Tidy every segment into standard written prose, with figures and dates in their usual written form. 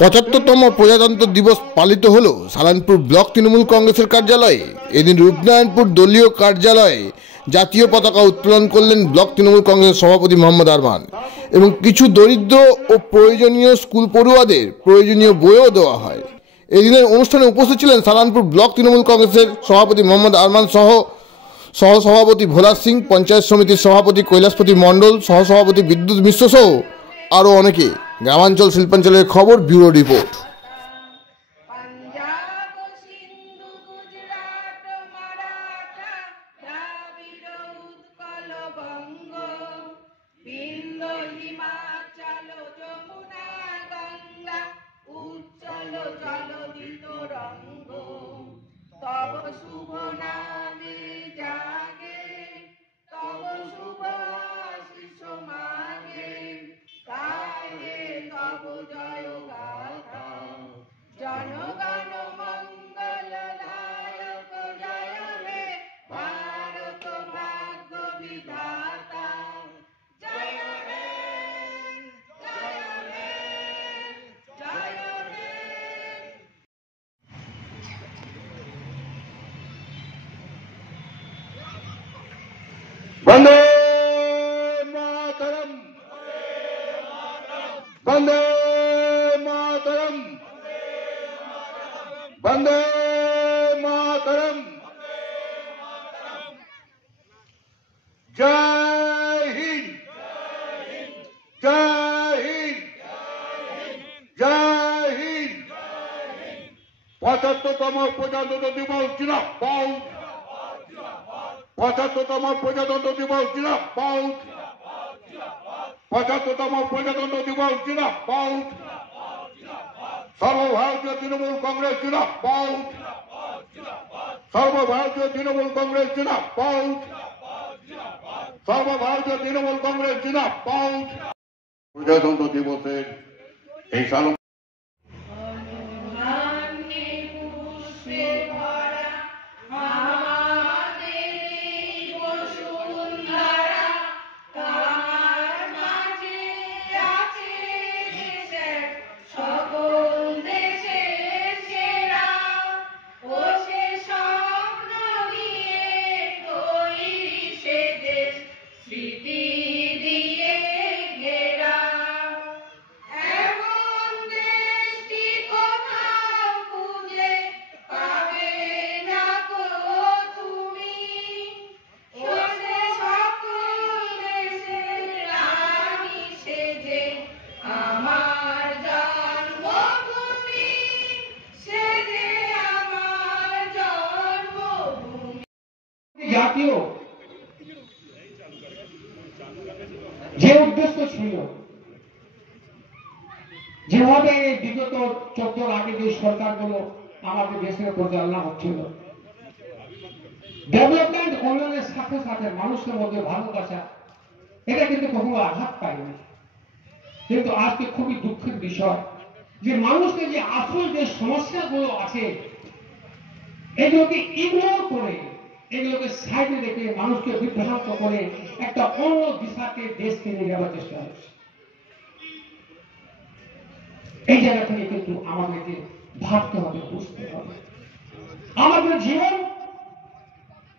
75তম প্রজাতন্ত্র দিবস পালিত হল সালানপুর ব্লক তৃণমূল কংগ্রেসের কার্যালয়ে। এদিন রূপনারায়ণপুর দলীয় কার্যালয়ে জাতীয় পতাকা উত্তোলন করলেন ব্লক তৃণমূল কংগ্রেসের সভাপতি মোহাম্মদ আরমান এবং কিছু দরিদ্র ও প্রয়োজনীয় স্কুল পড়ুয়াদের প্রয়োজনীয় বইও দেওয়া হয়। এদিনের অনুষ্ঠানে উপস্থিত ছিলেন সালানপুর ব্লক তৃণমূল কংগ্রেসের সভাপতি মোহাম্মদ আরমান সহসভাপতি ভোলা সিং, পঞ্চায়েত সমিতির সভাপতি কৈলাসপতি মণ্ডল, সহসভাপতি বিদ্যুৎ মিশ্র সহ আরও অনেকে। গ্রামাঞ্চল শিল্পাঞ্চলের খবর, ব্যুরো রিপোর্ট। জনগণ মঙ্গলদায়ক জয় হে ভারত ভাগ্য বিধাতা, জয় হে জয় হে জয় হে। বন্দে মাতরম, বন্দে মাতরম, বন্দে মাতরম। জয় হিন্দ, জয় হিন্দ, জয় হিন্দ। 75তম প্রজাতন্ত্র দিবস জিন্দাবাদ, 75তম প্রজাতন্ত্র দিবস জিন্দাবাদ, 75তম প্রজাতন্ত্র দিবস জিন্দাবাদ। সর্বভারতীয় তৃণমূল কংগ্রেস জিন্দাবাদ, সর্বভারতীয় তৃণমূল কংগ্রেস জিন্দাবাদ, সর্বভারতীয় তৃণমূল কংগ্রেস জিন্দাবাদ। প্রজাতন্ত্র দিবসের এই সাল জাতীয় যে উদ্দেশ্য ছিল, যেভাবে বিগত 14 আগে যে সরকারগুলো আমাদের দেশের পরিচালনা হচ্ছিল, ডেভেলপমেন্ট উন্নয়নের সাথে সাথে মানুষের মধ্যে ভালোবাসা, এটা কিন্তু কখনো আঘাত পায়নি। কিন্তু আজকে খুবই দুঃখের বিষয় যে মানুষের যে আসল যে সমস্যাগুলো আছে এগুলোকে ইগনোর করে, এগুলোকে সাইডে রেখে মানুষকে বিভ্রান্ত করে একটা অন্য দিশাকে দেশকে নিয়ে যাওয়ার চেষ্টা হচ্ছে। এই জায়গা থেকে কিন্তু আমাদেরকে ভাবতে হবে, বুঝতে হবে আমাদের জীবন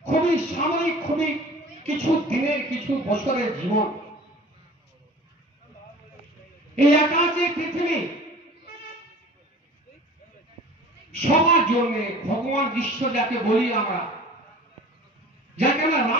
খুবই সাময়িক, খুবই কিছু দিনের, কিছু বছরের জীবন। এই আকাশে পৃথিবী সবার জন্য ভগবান বিশ্ব যাকে বলি আমরা, যাকে আমরা